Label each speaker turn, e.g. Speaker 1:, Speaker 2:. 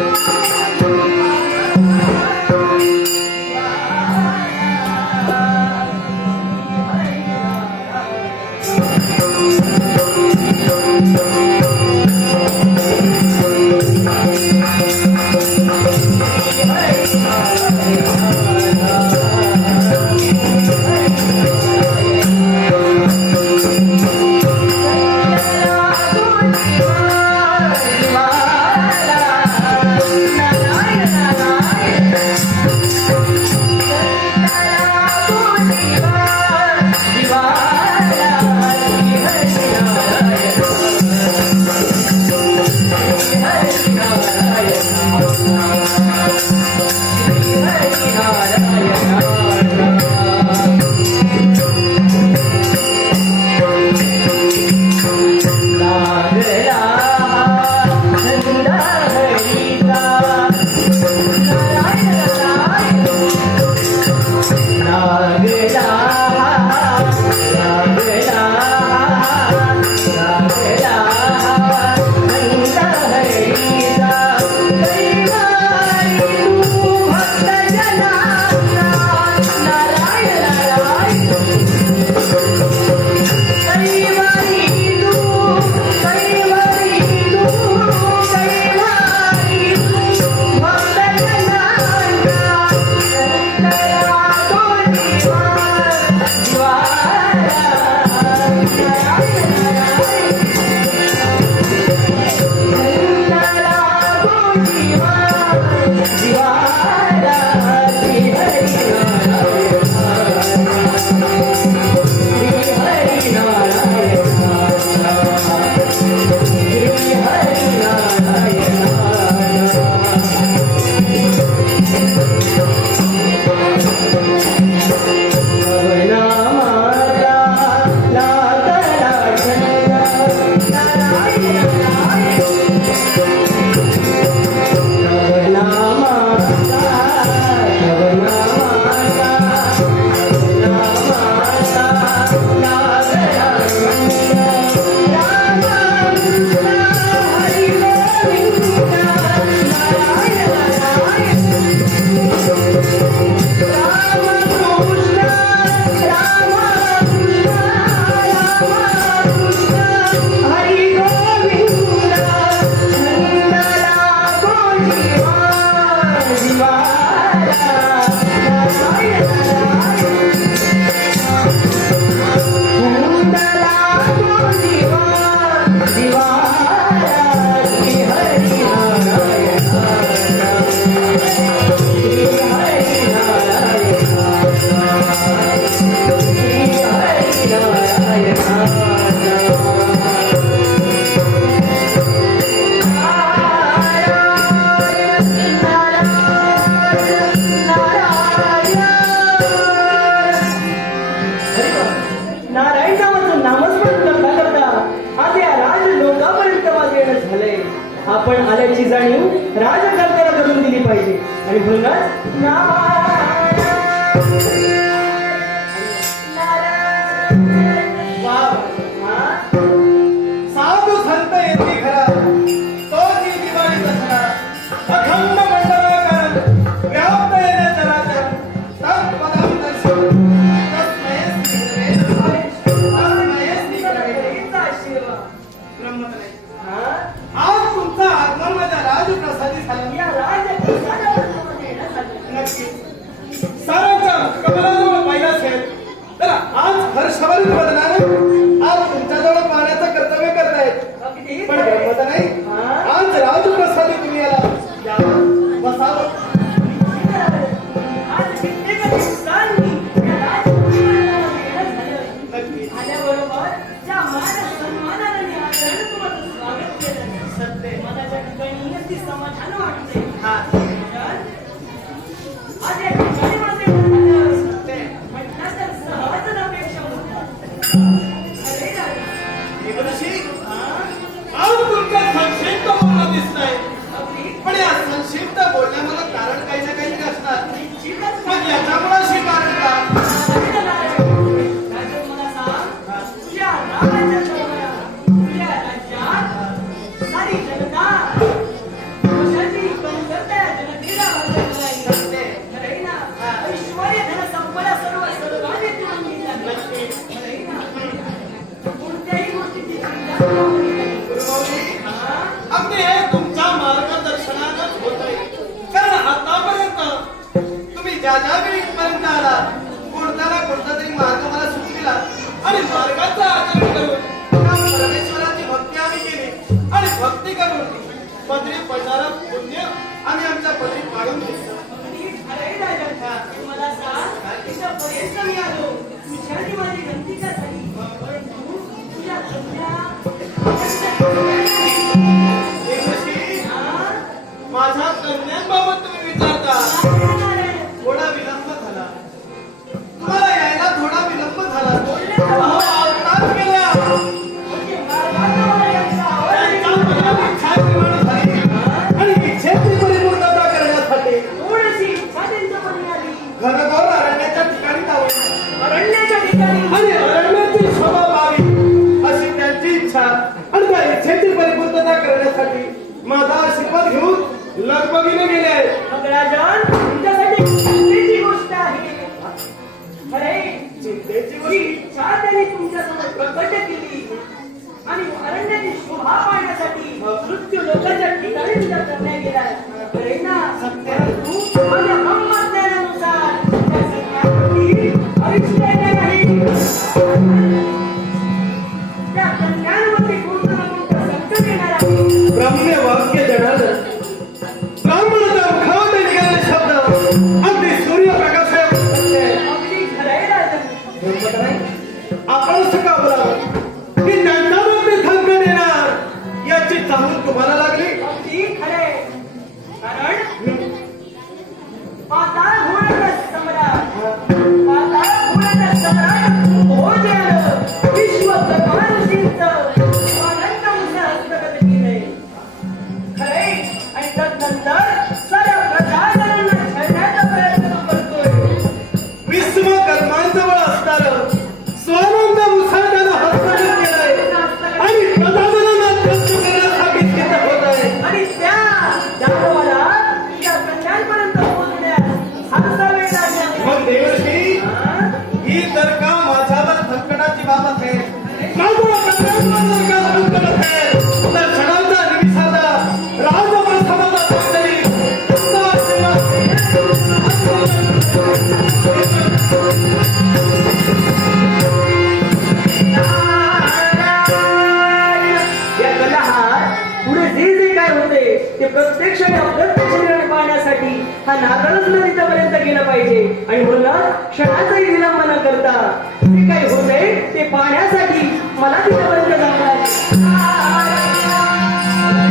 Speaker 1: Thank you. Yeah. आपण आल्याची जाणीव राजकर्त्याला करून दिली पाहिजे. आणि म्हणूनच சமர்ப்பதனால ज्या
Speaker 2: वेळी इथपर्यंत आला कोणताला कोणता तरी मार्ग मला सुचविला. आणि मार्गाचा आधार करून परमेश्वराची भक्ती आम्ही केली. आणि भक्ती करून पदरी पडणारा पुण्य आम्ही आमच्या पदरी काढून घेतलं
Speaker 1: मला सांग बरेच कमी आलो. तुझ्या माझी गंती
Speaker 2: आणि अरण्याची शोभा
Speaker 1: पाहण्यासाठी मृत्यू लोकांच्या ठिकाणी विचार करण्यात गेला सत्य ते प्रत्यक्षाने अप्रत्यक्ष निर्णय पाहण्यासाठी हा नादरच न तिथपर्यंत गेला पाहिजे. आणि हो म्हणून क्षणाचाही विलंब न करता जे काही होते ते पाहण्यासाठी मला तिथपर्यंत जावं लागेल.